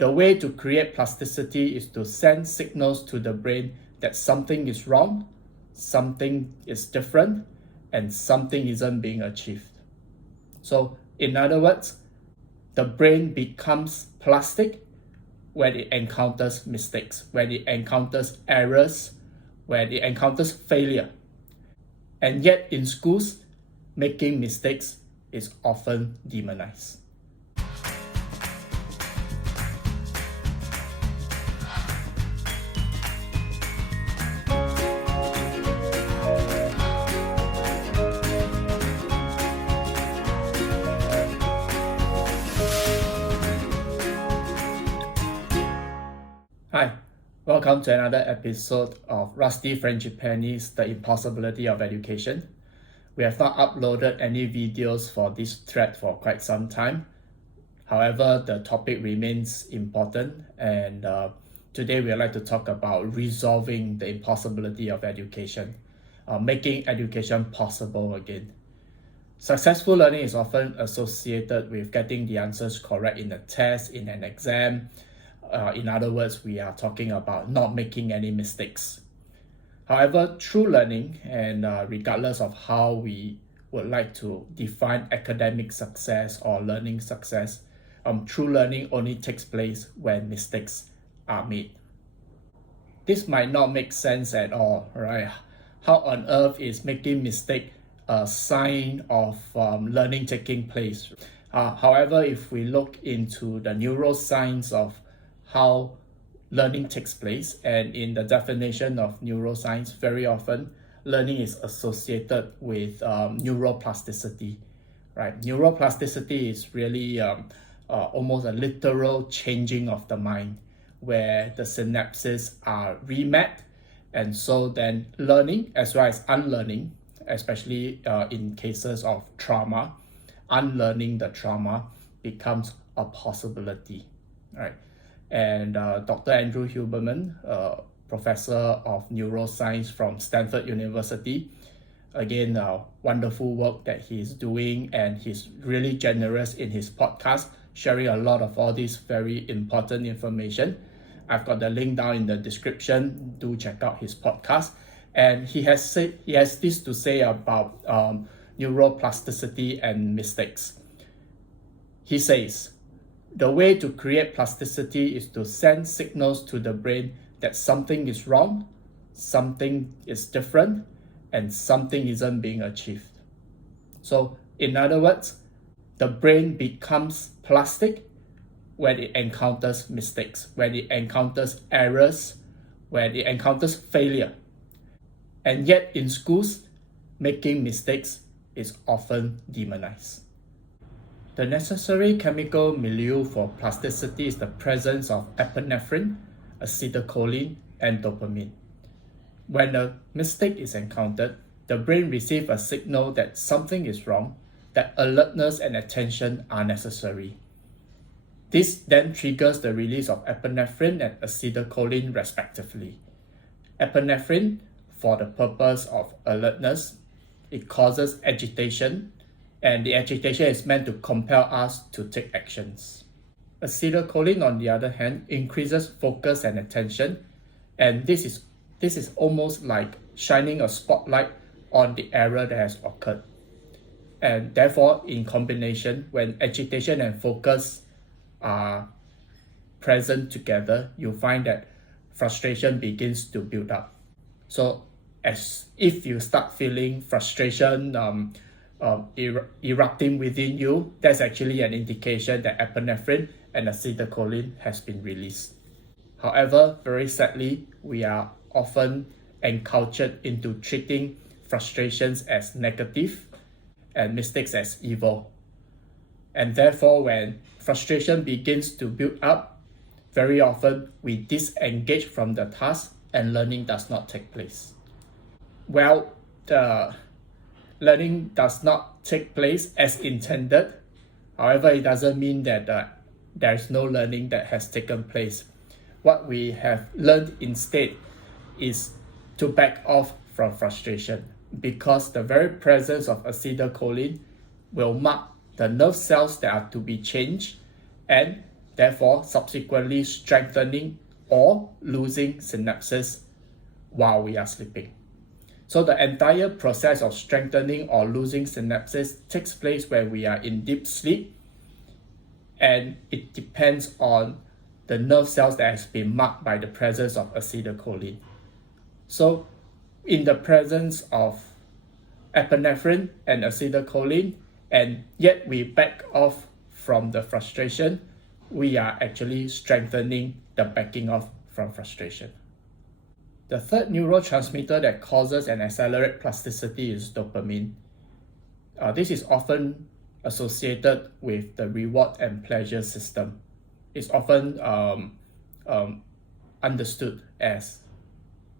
The way to create plasticity is to send signals to the brain that something is wrong, something is different, and something isn't being achieved. So, in other words, the brain becomes plastic when it encounters mistakes, when it encounters errors, when it encounters failure. And yet in schools, making mistakes is often demonized. Hi, welcome to another episode of Rusty Frangipanis, The Impossibility of Education. We have not uploaded any videos for this thread for quite some time. However, the topic remains important, and today we would like to talk about resolving the impossibility of education, making education possible again. Successful learning is often associated with getting the answers correct in a test, in an exam. In other words, we are talking about not making any mistakes. However, true learning, and regardless of how we would like to define academic success or learning success, true learning only takes place when mistakes are made. This might not make sense at all, right? How on earth is making mistake a sign of learning taking place? However, if we look into the neuroscience of how learning takes place, and in the definition of neuroscience, very often learning is associated with neuroplasticity, right? Neuroplasticity is really almost a literal changing of the mind, where the synapses are remet, and so then learning as well as unlearning, especially in cases of trauma, unlearning the trauma becomes a possibility, right? And Dr. Andrew Huberman, professor of neuroscience from Stanford University, again, wonderful work that he's doing, and he's really generous in his podcast, sharing a lot of all this very important information. I've got the link down in the description. Do check out his podcast. And he has this to say about neuroplasticity and mistakes. He says, the way to create plasticity is to send signals to the brain that something is wrong, something is different, and something isn't being achieved. So, in other words, the brain becomes plastic when it encounters mistakes, when it encounters errors, when it encounters failure. And yet in schools, making mistakes is often demonized. The necessary chemical milieu for plasticity is the presence of epinephrine, acetylcholine, and dopamine. When a mistake is encountered, the brain receives a signal that something is wrong, that alertness and attention are necessary. This then triggers the release of epinephrine and acetylcholine respectively. Epinephrine for the purpose of alertness, it causes agitation, and the agitation is meant to compel us to take actions. Acetylcholine, on the other hand, increases focus and attention, and this is almost like shining a spotlight on the error that has occurred. And therefore, in combination, when agitation and focus are present together, you find that frustration begins to build up. So, as if you start feeling frustration erupting within you, that's actually an indication that epinephrine and acetylcholine has been released. However, very sadly, we are often encultured into treating frustrations as negative and mistakes as evil. And therefore, when frustration begins to build up, very often we disengage from the task and learning does not take place. Well, the learning does not take place as intended. However, it doesn't mean that there is no learning that has taken place. What we have learned instead is to back off from frustration, because the very presence of acetylcholine will mark the nerve cells that are to be changed, and therefore subsequently strengthening or losing synapses while we are sleeping. So the entire process of strengthening or losing synapses takes place when we are in deep sleep, and it depends on the nerve cells that has been marked by the presence of acetylcholine. So in the presence of epinephrine and acetylcholine, and yet we back off from the frustration, we are actually strengthening the backing off from frustration. The third neurotransmitter that causes and accelerates plasticity is dopamine. This is often associated with the reward and pleasure system. It's often understood as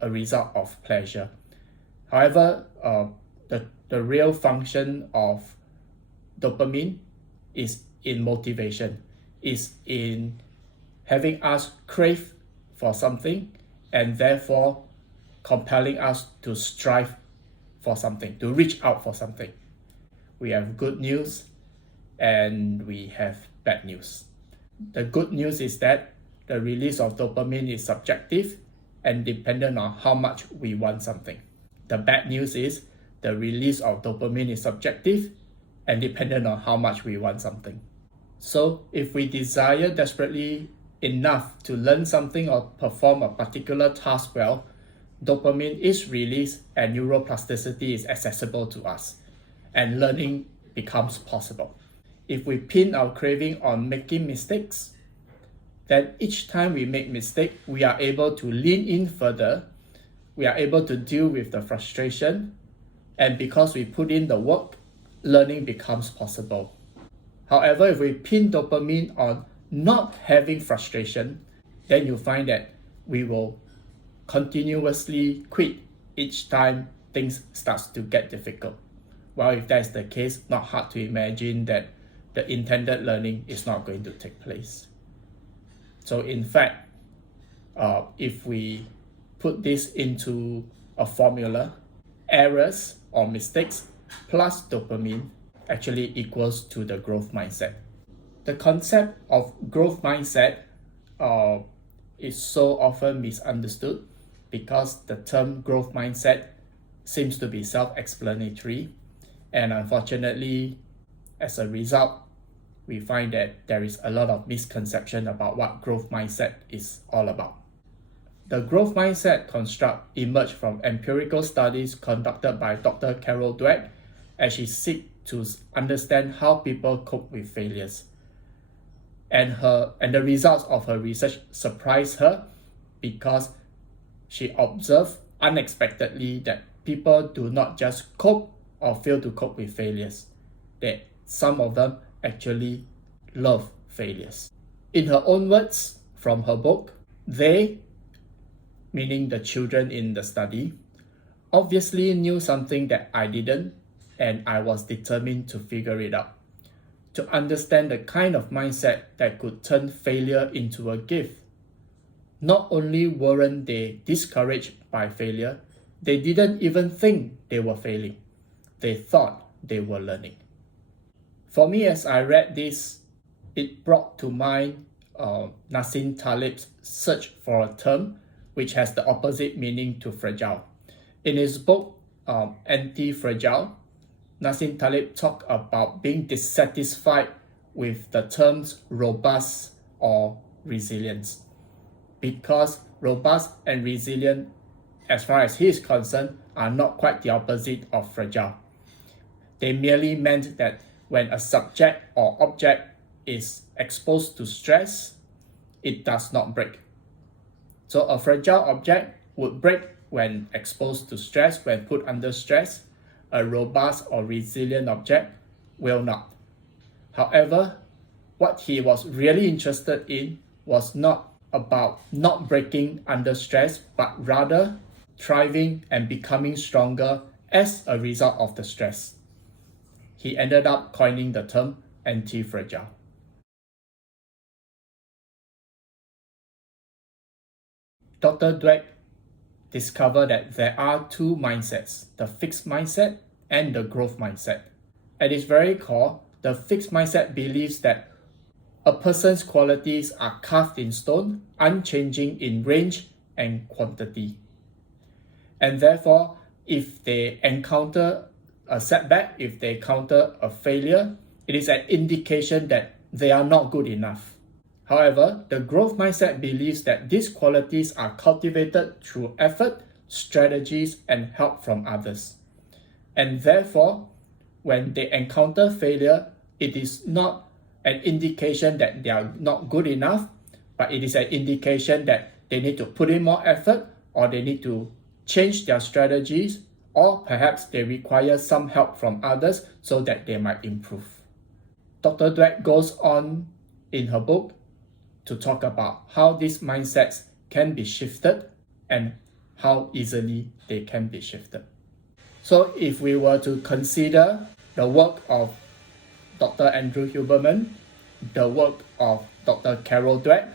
a result of pleasure. However, the real function of dopamine is in motivation, is in having us crave for something and therefore compelling us to strive for something, to reach out for something. We have good news and we have bad news. The good news is that the release of dopamine is subjective and dependent on how much we want something. The bad news is the release of dopamine is subjective and dependent on how much we want something. So if we desire desperately enough to learn something or perform a particular task well, dopamine is released and neuroplasticity is accessible to us, and learning becomes possible. If we pin our craving on making mistakes, then each time we make mistake, we are able to lean in further, we are able to deal with the frustration, and because we put in the work, learning becomes possible. However, if we pin dopamine on not having frustration, then you find that we will continuously quit each time things starts to get difficult. Well, if that's the case, not hard to imagine that the intended learning is not going to take place. So in fact, if we put this into a formula, errors or mistakes plus dopamine actually equals to the growth mindset. The concept of growth mindset is so often misunderstood because the term growth mindset seems to be self-explanatory, and unfortunately, as a result, we find that there is a lot of misconception about what growth mindset is all about. The growth mindset construct emerged from empirical studies conducted by Dr. Carol Dweck as she seeks to understand how people cope with failures. And the results of her research surprised her because she observed unexpectedly that people do not just cope or fail to cope with failures, that some of them actually love failures. In her own words from her book, they, meaning the children in the study, obviously knew something that I didn't, and I was determined to figure it out, to understand the kind of mindset that could turn failure into a gift. Not only weren't they discouraged by failure, they didn't even think they were failing. They thought they were learning. For me, as I read this, it brought to mind Nassim Taleb's search for a term which has the opposite meaning to fragile. In his book, Antifragile, Nassim Taleb talked about being dissatisfied with the terms robust or resilience, because robust and resilient, as far as he is concerned, are not quite the opposite of fragile. They merely meant that when a subject or object is exposed to stress, it does not break. So a fragile object would break when exposed to stress, when put under stress. A robust or resilient object will not. However, what he was really interested in was not about not breaking under stress, but rather thriving and becoming stronger as a result of the stress. He ended up coining the term anti-fragile. Dr. Dweck discovered that there are two mindsets, the fixed mindset and the growth mindset. At its very core, the fixed mindset believes that a person's qualities are carved in stone, unchanging in range and quantity. And therefore, if they encounter a setback, if they encounter a failure, it is an indication that they are not good enough. However, the growth mindset believes that these qualities are cultivated through effort, strategies, and help from others. And therefore, when they encounter failure, it is not an indication that they are not good enough, but it is an indication that they need to put in more effort, or they need to change their strategies, or perhaps they require some help from others so that they might improve. Dr. Dweck goes on in her book to talk about how these mindsets can be shifted and how easily they can be shifted. So if we were to consider the work of Dr. Andrew Huberman, the work of Dr. Carol Dweck,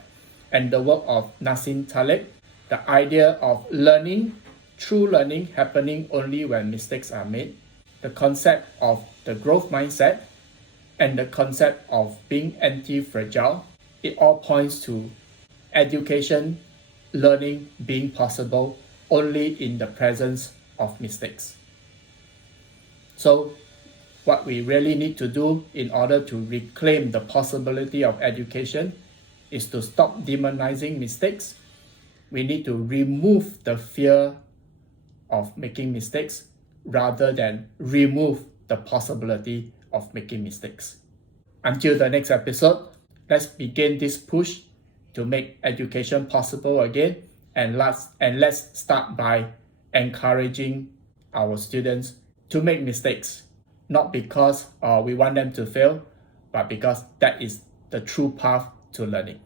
and the work of Nassim Taleb, the idea of learning, true learning happening only when mistakes are made, the concept of the growth mindset, and the concept of being anti-fragile, it all points to education, learning being possible only in the presence of mistakes. So what we really need to do in order to reclaim the possibility of education is to stop demonizing mistakes. We need to remove the fear of making mistakes rather than remove the possibility of making mistakes. Until the next episode, let's begin this push to make education possible again, and let's start by encouraging our students to make mistakes, not because we want them to fail, but because that is the true path to learning.